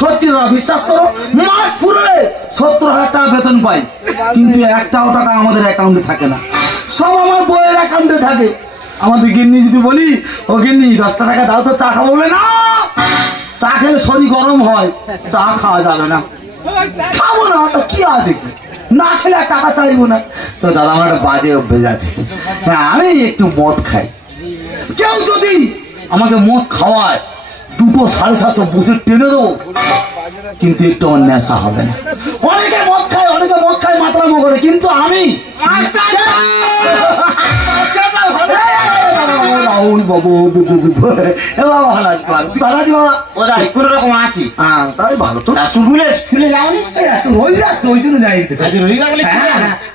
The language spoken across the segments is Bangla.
সত্যি দাদা বিশ্বাস করো, মাস পুরোলে 70,000 টাকা বেতন পাই, কিন্তু একটাও টাকা আমাদের অ্যাকাউন্টে থাকে না, সব আমার বইয়ের অ্যাকাউন্টে থাকে। আমাদের গিন্নি যদি বলি, ও গিন্নি 10টা টাকা দাও তো চা খাবো, বলে না, চা খেলে শরীর গরম হয়, চা খাওয়া যাবে না, খাবো না। তো কি আছে, কি না খেলে আর টাকা চাইবো না। তো দাদা আমার একটা বাজে অভ্যেস আছে, আমি একটু মদ খাই। কেউ যদি আমাকে মদ খাওয়ায় 2 750 বছর টেনে দেবো, কিন্তু একটু আমার নেশা হবে না। অনেকে মদ খায় মাতলামো করে, কিন্তু আমি রাহুল বাবু ভালো আছি, ভালো আছি বাবা, ওদাই কোন রকম আছি। হ্যাঁ তাই ভালো তো। স্কুলে যাওনি? আজকে রবিবার তো, ওই জন্য যাই। রবিবার বলে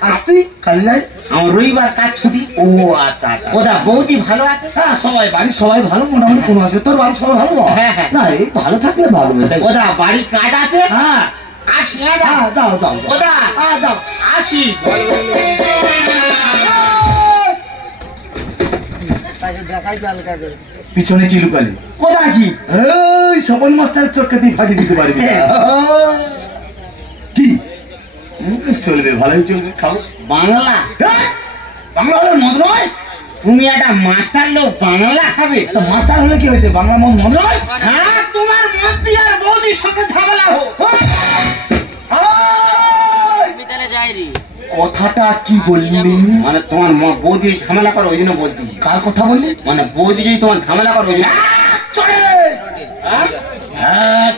আর তুই কাজে যাই? আমার রবিবার কাজ ছুটি। ও আচ্ছা আচ্ছা। ওদা বৌদি ভালো আছে? হ্যাঁ সবাই বাড়ির সবাই ভালো, মোটামুটি কোনো আসবে। তোর বাড়ির সবাই ভালো? হ্যাঁ হ্যাঁ। না এই ভালো থাকলে ভালো। ওদা বাড়ির কাজ আছে। হ্যাঁ আসি। হ্যাঁ যাও যাও ওদা যাও আসি। পিছনে কি লুকালি? ওদা কি এই স্বপন মাস্টারের চোখকে তুই ফাঁকি দিতে পারবি না। কি চলবে, ভালোই চলবে, খাবো। বাংলা বাংলা হলে মদ নয়? তুমি একটা মাস্টার লোক, বাংলা খাবে? তো মাস্টার হলে কি হয়েছে, বাংলা মদ মদ নয়? হ্যাঁ তোমার মন্ত্রী আর বৌদির সঙ্গে ঝামেলা হোক। কথাটা কি বললি? মানে তোমার বৌদি ঝামেলা করো, ওই জন্য বলছি। কার কথা বললি? মানে বৌদি যদি তোমার ঝামেলা করো, ওই জন্য।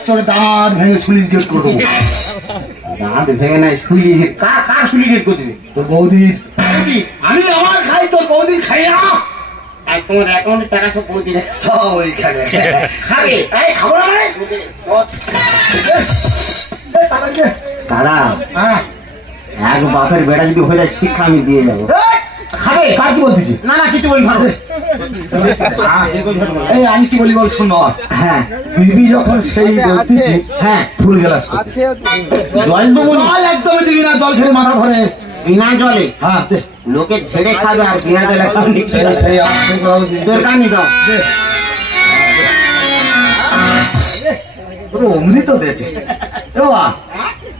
চলে দাঁত ভেঙে সুইচ গেট করে দেবো। দাঁত ভেঙে নাই, শুলি কার শুলি গেট করে দেবে? তোর বৌদির। আমি আমার খাই, তোর বৌদি খাই না। আর তোমার অ্যাকাউন্টে টাকা সব বৌদি সব ওইখানে খাবে। এই খাবো না মানে? দাদা হ্যাঁ এক বাপের বেটা যদি হয়ে যায়, শিক্ষা আমি দিয়ে যাবো। খাবে? কার কি বলতেছি? না না কিছু বলি, ভালো। এই আমি কি বলি বল, শোন। হ্যাঁ দিবি যখন সেই বলতেছি, হ্যাঁ ফুল গ্লাস জল দেবো। জল একদমই দিবি না, জল খেলে মাথা ধরে। বিনা জলে হ্যাঁ লোকে ঝেড়ে খাবে, আর বিনা জলে সেই দরকার নেই। দাও অমৃত দিয়েছে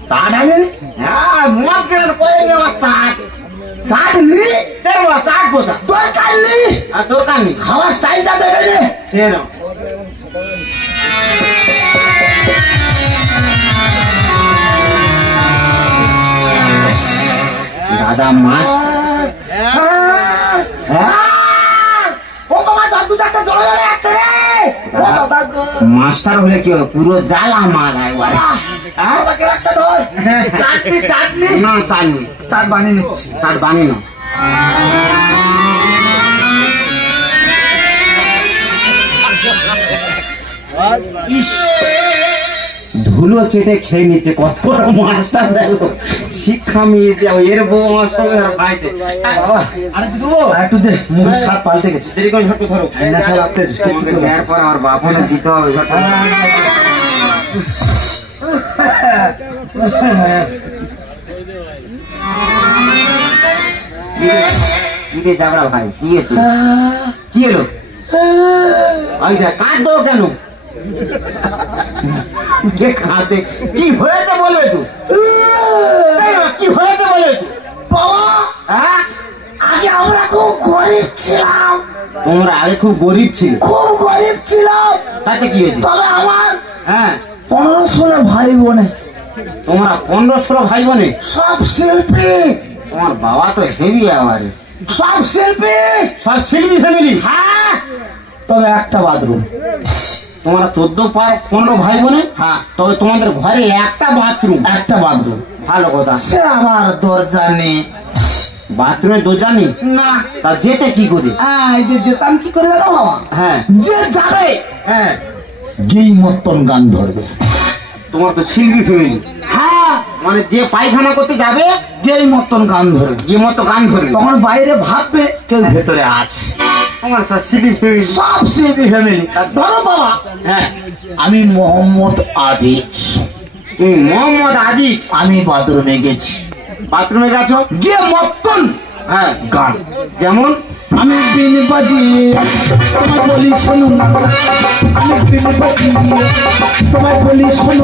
চা ডালে। হ্যাঁ মদ খেলে পরে আমার চাট চাট নি দেখবো, চাট কোথা দরকার নেই, আর দরকার নেই। খাওয়ার স্টাইলটা দেখে নে। দাদা মাছ মাস্টার হলে কি হবে, পুরো জ্বালা মাল একবার। চাটনি চাটনি না চাটনি, চাট বানিয়ে নিচ্ছি। চাট বানিয়ে না। ধুলো চেটে খেয়ে নিচ্ছে, কত বড় মাস্টার দেখো, শিক্ষা মেয়ে দেওয়া। এর বউ আমার সঙ্গে বাড়িতে। একটু দে, মুখের স্বাদ পাল্টে গেছে। দেরি করে ঝটকে ধরো, নেশা লাগতেছে। এরপর আমার বাপনে দিতে হবে। কি যাবড়া ভাই, কি হয়েছে? কি এলো? ওই দেখ কাঁদো কেন? কে কাঁদে? কি হয়েছে বলবে তুই? কি হয়েছে বলবে তুই? বাবা আগে আমরা খুব গরিব ছিলাম। তোমরা আগে খুব গরিব ছিল? খুব গরিব ছিলাম। তাতে কি হয়েছে? তবে আমার হ্যাঁ 15-16 ভাই বোনে। তোমরা 15-16 ভাই বোনে? সব শিল্পী। তোমার বাবা তো হেভি আবার। সব শিল্পী, সব শিল্পী ফ্যামিলি? হ্যাঁ তবে একটা বাথরুম। তোমরা 14-15 ভাই বোনে? হ্যাঁ তবে তোমাদের ঘরে একটা বাথরুম? একটা বাথরুম। ভালো কথা। সে আমার দরজা নেই। বাথরুমের দরজা নেই? না। তা যেতে কি করে? এই যে যেতাম কি করে জানো বাবা? হ্যাঁ যে যাবে হ্যাঁ গেই মতন গান ধরবে। তোমার তো শিল্পী ফ্যামিলি। হ্যাঁ মানে যে পায়খানা করতে যাবে গেই মতন গান ধরবে, যে মতো গান ধরবে, তখন বাইরে ভাববে কেউ ভেতরে আছে। আমার সব শিল্পী ফ্যামিলি, সব শিল্পী ফ্যামিলি। ধরো বাবা, হ্যাঁ আমি মোহাম্মদ আজিজ। তুমি মোহাম্মদ আজিজ? আমি বাথরুমে গেছি। বাথরুমে গেছো? গিয়ে মতন হ্যাঁ গান। যেমন আমি বিন বাজিয়ে তোমায় বলি শোনো না, আমি বিন বাজিয়ে তোমায় বলি শোনো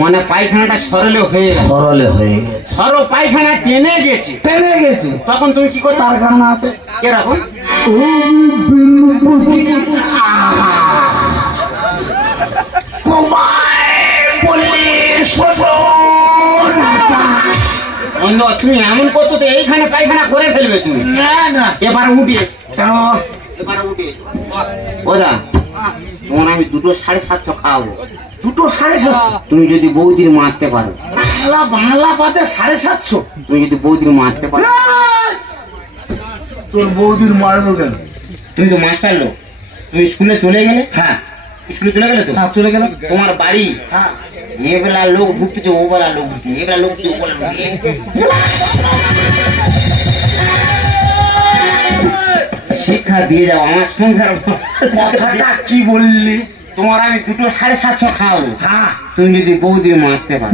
মানে পায়খানাটা সরলে হয়ে গেছে, সরলে হয়ে গেছে, সর পায়খানা টেনে গেছে, টেনে গেছে। তখন তুমি কি করবে? তার কারণ আছে কিরকম? বন্ধু তুমি এমন করতো তো এইখানে পায়খানা করে ফেলবে তুমি। না না, এবার উঠে কেন? এবার উঠে ওদা তোমার আমি 2.750 খাওয়াবো। 2.750? তুমি যদি বৌদির মারতে পারো। বাংলা বাদে 750? তুমি যদি বৌদির মারতে পারো। তোর বৌদির মারবো কেন? তুমি তো মাস্টার লোক, তুমি স্কুলে চলে গেলে। হ্যাঁ স্কুলে চলে গেলে তো। হ্যাঁ চলে গেলাম। তোমার বাড়ি হ্যাঁ এ বেলা লোক ঢুকতেছে, ও বেলা লোক ঢুকছে, এ বেলা লোক ঢুকছে, ও বেলা ঢুকছে। শিক্ষা দিয়ে যাও আমার সংসার। কথাটা কি বললি? তোমার আমি 2.750 খাওয়াবো। হ্যাঁ তুমি যদি বৌদির মারতে পারো।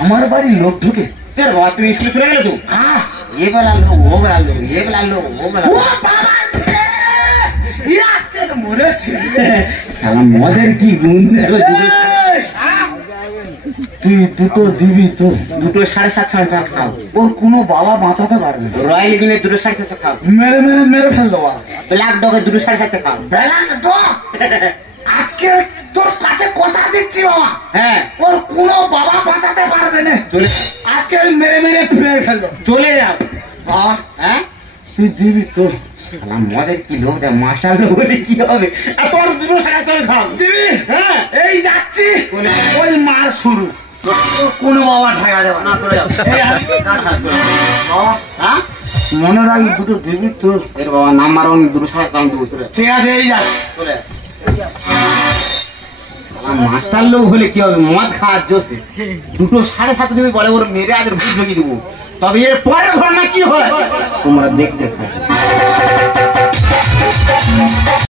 আমার বাড়ির লোক ঢুকে? তোর বাবা তুমি স্কুলে চলে গেলে তো। হ্যাঁ এ বেলা লোক, ও বেলা লোক, এ বেলা লোক, ও বেলা ও লোক। বাবা রে, ই আজকে তো মরেছে। শালা মদের কি গুণ দেখো। তুই দুটো দিবি তো? 2.750 খাও। ওর কোনো বাবা বাঁচাতে পারবে না। রয়্যাল ইংল্যান্ড 2.750 খাও। মেরে মেরে মেরে ফেল দেওয়া। ব্ল্যাক ডগে 2.750 খাও। বেলান তো আজকে তোর কাছে কথা দিচ্ছি বাবা, হ্যাঁ ওর কোনো বাবা বাঁচাতে পারবে না। চলে আজকে আমি মেরে মেরে ফেলে ফেললো। চলে যাও। বাবা হ্যাঁ তুই দিবি তো? শালা মদের কি লোক দেয়, মাস্টার লোক হলে কি হবে? আর তোর 2.750 খাও। দিবি? হ্যাঁ এই যাচ্ছি, চলে যাও। ওই মার শুরু। তোর কোনো বাবা ঠেকা দেবে না। না চলে যাও। এই আমি- বাবা হ্যাঁ মনে রাখি দুটো দিবি তো? এর বাবা নাম্বার 2.750 দেবো। চলে যাও। ঠিক আছে এই যা। চলে যাও। মাস্টার লোক হলে কি হবে, মদ খাওয়ার জোরে 2.750 দেবে বলে, ওর মেরে আজ ভূত ঢুকিয়ে দেবো। তবে এর পরের ঘটনা কি হয় তোমরা দেখতে থাকো।